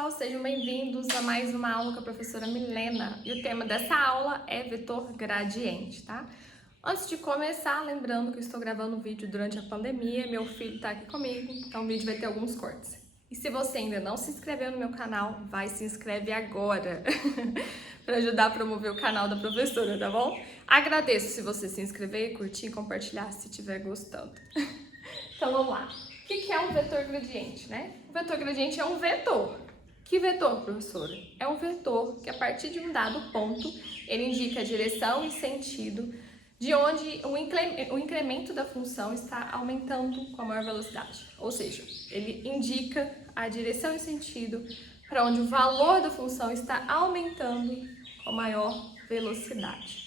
pessoal, sejam bem-vindos a mais uma aula com a professora Milena. E o tema dessa aula é vetor gradiente, tá? Antes de começar, lembrando que eu estou gravando o vídeo durante a pandemia, meu filho está aqui comigo, então o vídeo vai ter alguns cortes. E se você ainda não se inscreveu no meu canal, vai se inscreve agora, para ajudar a promover o canal da professora, tá bom? Agradeço se você se inscrever, curtir e compartilhar se estiver gostando. Então vamos lá. O que é um vetor gradiente, né? O vetor gradiente é um vetor. Que vetor, professora? É um vetor que a partir de um dado ponto, ele indica a direção e sentido de onde o incremento da função está aumentando com a maior velocidade. Ou seja, ele indica a direção e sentido para onde o valor da função está aumentando com maior velocidade.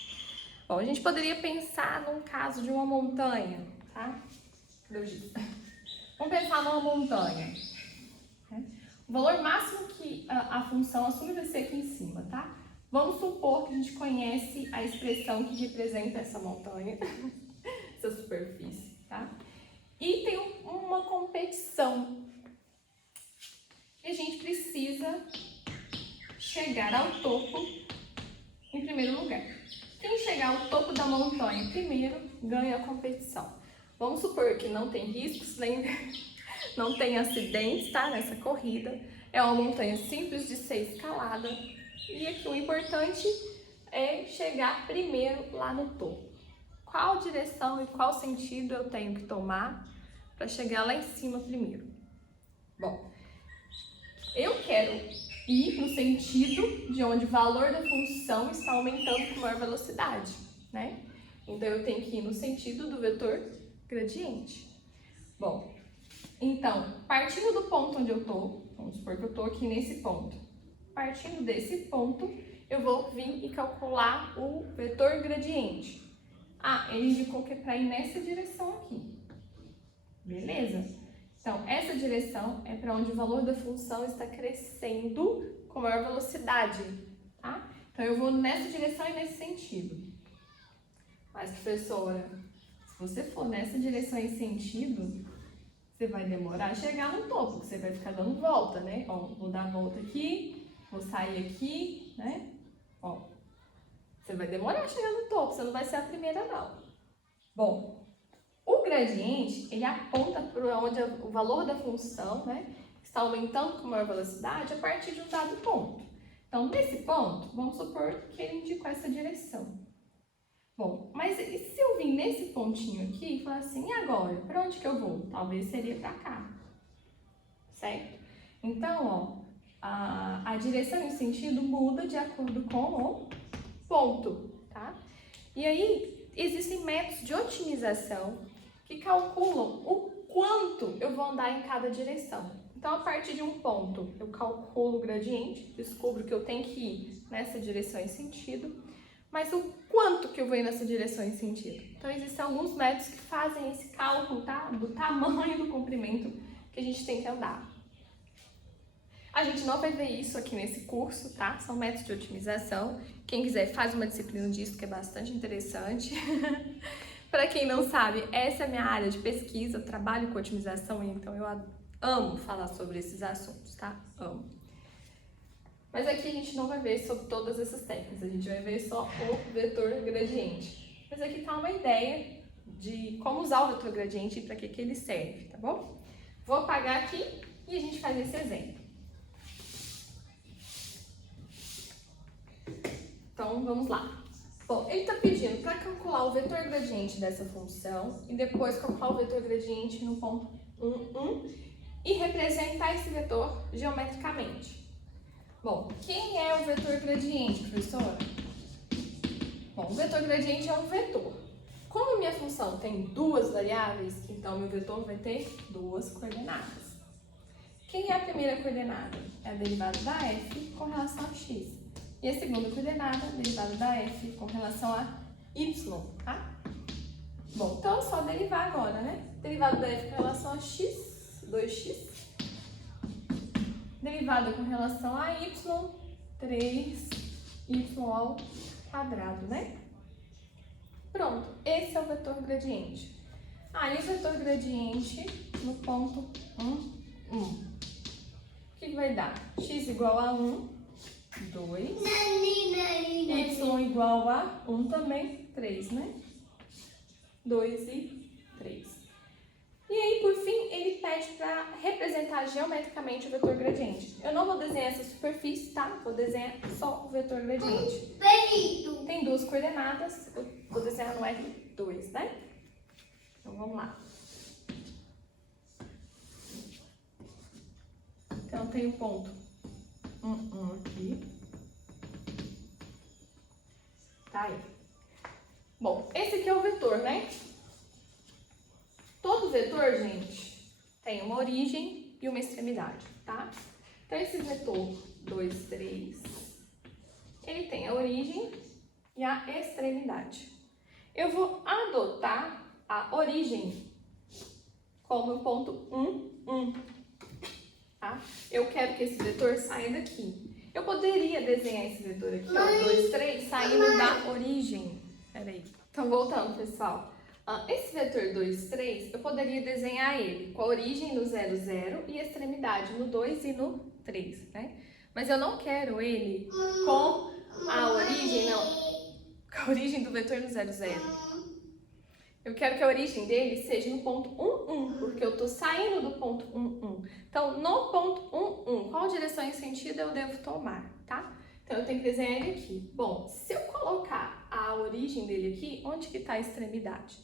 Bom, a gente poderia pensar num caso de uma montanha, tá? Vamos pensar numa montanha. O valor máximo que a função assume vai ser aqui em cima, tá? Vamos supor que a gente conhece a expressão que representa essa montanha, essa superfície, tá? E tem uma competição. E a gente precisa chegar ao topo em primeiro lugar. Quem chegar ao topo da montanha primeiro ganha a competição. Vamos supor que não tem riscos, não tem acidentes, tá? Nessa corrida. É uma montanha simples de ser escalada. E aqui o importante é chegar primeiro lá no topo. Qual direção e qual sentido eu tenho que tomar para chegar lá em cima primeiro? Bom, eu quero ir no sentido de onde o valor da função está aumentando com maior velocidade, né? Então eu tenho que ir no sentido do vetor gradiente. Bom, então, partindo do ponto onde eu estou, vamos supor que eu estou aqui nesse ponto. Partindo desse ponto, eu vou vir e calcular o vetor gradiente. Ah, ele indicou que é para ir nessa direção aqui. Beleza? Então, essa direção é para onde o valor da função está crescendo com maior velocidade, tá? Então, eu vou nessa direção e nesse sentido. Mas, professora, se você for nessa direção e sentido, você vai demorar a chegar no topo, porque você vai ficar dando volta, né? Ó, vou dar a volta aqui, vou sair aqui, né? Ó, você vai demorar a chegar no topo, você não vai ser a primeira, não. Bom, o gradiente, ele aponta para onde o valor da função, né, está aumentando com maior velocidade a partir de um dado ponto. Então, nesse ponto, vamos supor que ele indicou essa direção. Bom, mas e se eu vim nesse pontinho aqui e falar assim, e agora? Para onde que eu vou? Talvez seria para cá, certo? Então, ó, a direção e o sentido muda de acordo com o ponto, tá? E aí, existem métodos de otimização que calculam o quanto eu vou andar em cada direção. Então, a partir de um ponto, eu calculo o gradiente, descubro que eu tenho que ir nessa direção e sentido, mas o quanto que eu vou ir nessa direção e sentido? Então, existem alguns métodos que fazem esse cálculo, tá? Do tamanho do comprimento que a gente tem que andar. A gente não vai ver isso aqui nesse curso, tá? São métodos de otimização. Quem quiser faz uma disciplina disso, que é bastante interessante. Para quem não sabe, essa é a minha área de pesquisa, eu trabalho com otimização, então eu amo falar sobre esses assuntos, tá? Amo. Mas aqui a gente não vai ver sobre todas essas técnicas, a gente vai ver só o vetor gradiente. Mas aqui tá uma ideia de como usar o vetor gradiente e para que ele serve, tá bom? Vou apagar aqui e a gente faz esse exemplo. Então, vamos lá. Bom, ele está pedindo para calcular o vetor gradiente dessa função e depois calcular o vetor gradiente no ponto 1, 1 e representar esse vetor geometricamente. Bom, quem é o vetor gradiente, professora? Bom, o vetor gradiente é um vetor. Como minha função tem duas variáveis, então meu vetor vai ter duas coordenadas. Quem é a primeira coordenada? É a derivada da f com relação a x. E a segunda coordenada, a derivada da f com relação a y, tá? Bom, então é só derivar agora, né? Derivada da f com relação a x, 2x. Derivada com relação a y, 3y ao quadrado, né? Pronto, esse é o vetor gradiente. Ah, e o vetor gradiente no ponto 1, 1. O que vai dar? X igual a 1, 2. Y igual a 1 também, 3, né? 2 e 3. E aí, por fim, ele pede para representar geometricamente o vetor gradiente. Eu não vou desenhar essa superfície, tá? Vou desenhar só o vetor gradiente. Tem duas coordenadas, eu vou desenhar no R2, né? Então, vamos lá. Então, tem o ponto 1 aqui. Tá aí. Bom, esse aqui é o vetor, né? Todo vetor, gente, tem uma origem e uma extremidade, tá? Então, esse vetor 2, 3, ele tem a origem e a extremidade. Eu vou adotar a origem como o ponto 1, 1, tá? Eu quero que esse vetor saia daqui. Eu poderia desenhar esse vetor aqui, ó, 2, 3, saindo da origem. Peraí. Então, voltando, pessoal. Esse vetor 2, 3, eu poderia desenhar ele com a origem no 0, 0 e a extremidade no 2 e no 3, né? Mas eu não quero ele com a origem, com a origem do vetor no 0, 0. Eu quero que a origem dele seja no ponto 1, 1, porque eu tô saindo do ponto 1, 1. Então, no ponto 1, 1, qual direção e sentido eu devo tomar, tá? Então, eu tenho que desenhar ele aqui. Bom, se eu colocar a origem dele aqui, onde que tá a extremidade?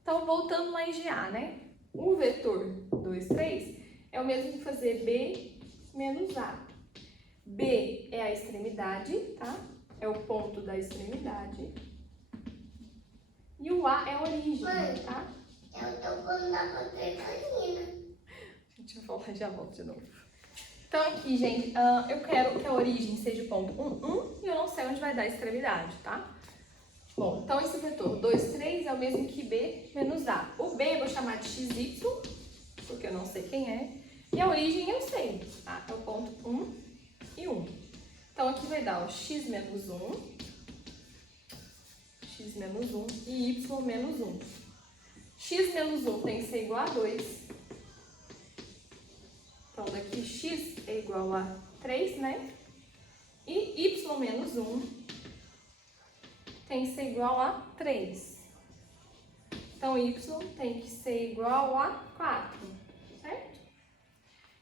Então, voltando lá em GA, né? O vetor 2, 3 é o mesmo que fazer B menos A. B é a extremidade, tá? É o ponto da extremidade. E o A é a origem, tá? Eu tô falando da Catarina. Deixa eu voltar, já volto de novo. Então, aqui, gente, eu quero que a origem seja o ponto 1, 1 e eu não sei onde vai dar a extremidade, tá? Bom, então esse vetor 2, 3 é o mesmo que B menos A. O B eu vou chamar de XY, porque eu não sei quem é. E a origem eu sei, tá? É o ponto 1 e 1. Então, aqui vai dar o X menos 1, X menos 1 e Y menos 1. X menos 1 tem que ser igual a 2. Então, daqui X é igual a 3, né? E Y menos 1 tem que ser igual a 3. Então, Y tem que ser igual a 4, certo?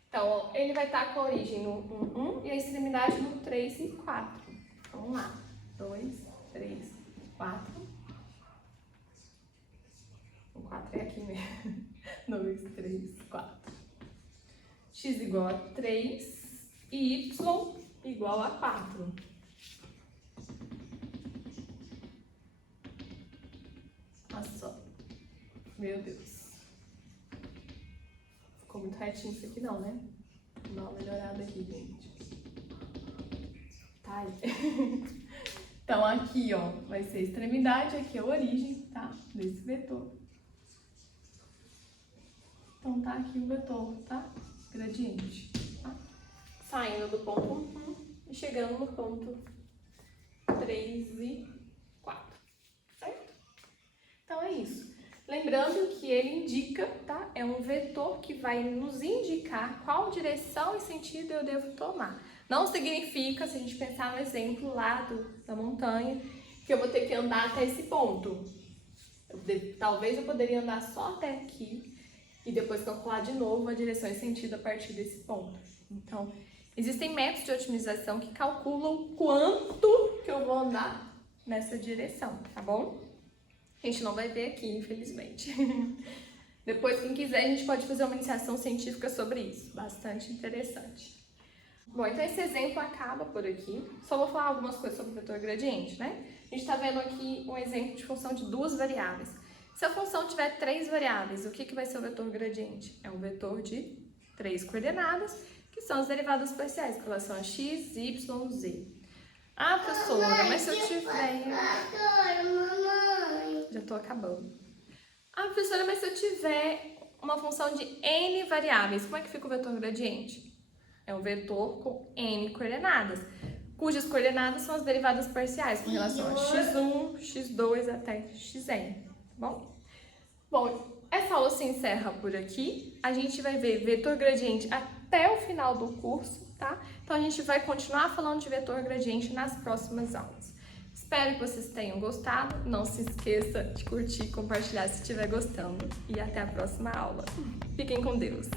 Então, ele vai estar com a origem no 1, 1 e a extremidade no 3 e 4. Vamos lá. 2, 3, 4. O 4 é aqui mesmo. 2, 3, 4. X igual a 3 e Y igual a 4. Olha só. Meu Deus. Ficou muito retinho isso aqui não, né? Vou dar uma melhorada aqui, gente. Tá aí. Então, aqui, ó, vai ser a extremidade, aqui é a origem, tá? Desse vetor. Então, tá aqui o vetor, tá? Gradiente, tá? Saindo do ponto 1, 1 e chegando no ponto 3 e 4, certo? Então, é isso. Lembrando que ele indica, tá? É um vetor que vai nos indicar qual direção e sentido eu devo tomar. Não significa, se a gente pensar no exemplo lá da montanha, que eu vou ter que andar até esse ponto. Talvez eu poderia andar só até aqui e depois calcular de novo a direção e sentido a partir desse ponto. Então, existem métodos de otimização que calculam quanto que eu vou andar nessa direção, tá bom? A gente não vai ver aqui, infelizmente. Depois, quem quiser, a gente pode fazer uma iniciação científica sobre isso. Bastante interessante. Bom, então esse exemplo acaba por aqui. Só vou falar algumas coisas sobre o vetor gradiente, né? A gente está vendo aqui um exemplo de função de duas variáveis. Se a função tiver 3 variáveis, o que vai ser o vetor gradiente? É um vetor de 3 coordenadas, que são as derivadas parciais, com relação a x, y, z. Ah, professora, mas se eu tiver... Já tô acabando. Ah, professora, mas se eu tiver uma função de n variáveis, como é que fica o vetor gradiente? É um vetor com n coordenadas, cujas coordenadas são as derivadas parciais com relação a x1, x2 até xn, tá bom? Bom, essa aula se encerra por aqui. A gente vai ver vetor gradiente até o final do curso, tá? Então a gente vai continuar falando de vetor gradiente nas próximas aulas. Espero que vocês tenham gostado. Não se esqueça de curtir e compartilhar se estiver gostando. E até a próxima aula. Fiquem com Deus!